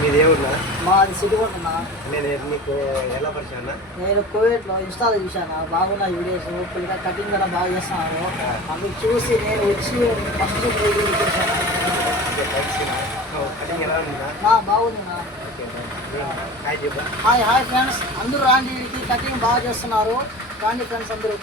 మీది ఏ ఊరునా? మాది సిటీకొంటున్నా. నేను మీకు ఎలా పరిచయం అన్న? నేను కోవిడ్లో ఇన్స్టాలో చూశాను, బాగున్న వీడియోస్, పిల్లగా కటింగ్ కూడా బాగా చేస్తున్నారు. అవి చూసి నేను వచ్చి ఫస్ట్ వీడియో చూశాను. కటింగ్ ఎలా ఉందా? బాగుంది. హాయ్ చెప్పా. హాయ్ ఫ్రెండ్స్, అందరూ రాండి, వీడికి కటింగ్ బాగా చేస్తున్నారు. రాండి ఫ్రెండ్స్ అందరూ.